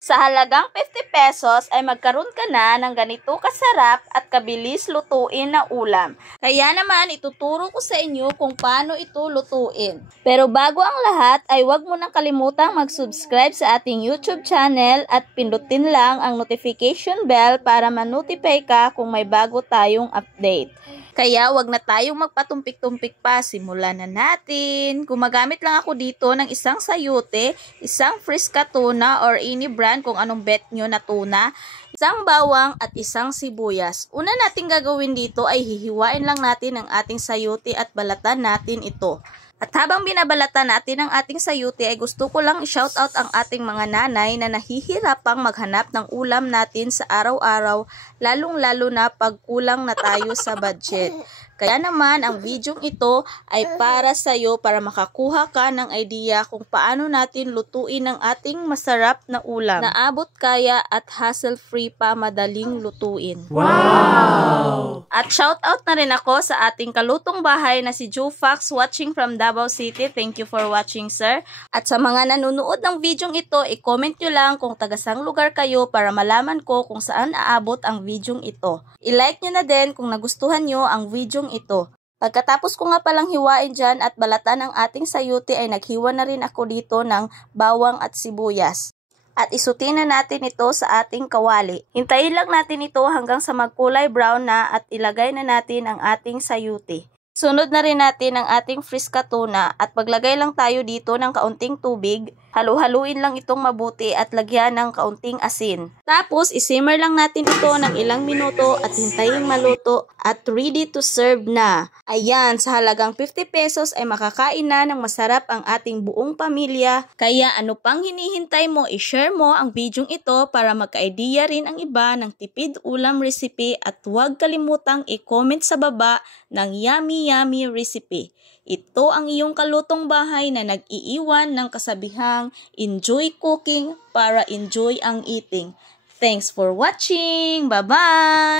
Sa halagang 50 pesos ay magkaroon ka na ng ganito kasarap at kabilis lutuin na ulam. Kaya naman ituturo ko sa inyo kung paano ito lutuin. Pero bago ang lahat ay huwag mo nang kalimutang mag-subscribe sa ating YouTube channel at pindutin lang ang notification bell para ma-notify ka kung may bago tayong update. Kaya wag na tayong magpatumpik-tumpik pa, simulan na natin. Gumagamit lang ako dito ng isang sayote, isang Frisca tuna or any brand kung anong bet nyo na tuna, isang bawang at isang sibuyas. Una natin gagawin dito ay hihiwain lang natin ang ating sayote at balatan natin ito. At habang binabalatan natin ang ating sayote ay gusto ko lang i-shoutout ang ating mga nanay na nahihirapang maghanap ng ulam natin sa araw-araw, lalong-lalo na pag kulang na tayo sa budget. Kaya naman ang video ito ay para sa iyo para makakuha ka ng idea kung paano natin lutuin ang ating masarap na ulam. Naabot kaya at hassle-free pa, madaling lutuin. Wow! At shoutout na rin ako sa ating kalutong bahay na si Joe Fox watching from Davao City. Thank you for watching, sir. At sa mga nanonood ng video ito, i-comment nyo lang kung tagasang lugar kayo para malaman ko kung saan aabot ang video ito. I-like nyo na din kung nagustuhan nyo ang video ito. Pagkatapos ko nga palang hiwain dyan at balatan ang ating sayote ay naghiwa na rin ako dito ng bawang at sibuyas. At isutin na natin ito sa ating kawali. Hintayin lang natin ito hanggang sa magkulay brown na at ilagay na natin ang ating sayote. Sunod na rin natin ang ating Frisca tuna at maglagay lang tayo dito ng kaunting tubig. Halu-haluin lang itong mabuti at lagyan ng kaunting asin. Tapos isimmer lang natin ito ng ilang minuto at hintayin maluto at ready to serve na. Ayan, sa halagang 50 pesos ay makakain na ng masarap ang ating buong pamilya. Kaya ano pang hinihintay mo, i-share mo ang video ito para magka-idea rin ang iba ng tipid ulam recipe at huwag kalimutang i-comment sa baba ng yummy recipe. Ito ang iyong kalutong bahay na nag-iiwan ng kasabihang enjoy cooking para enjoy ang eating. Thanks for watching! Bye-bye!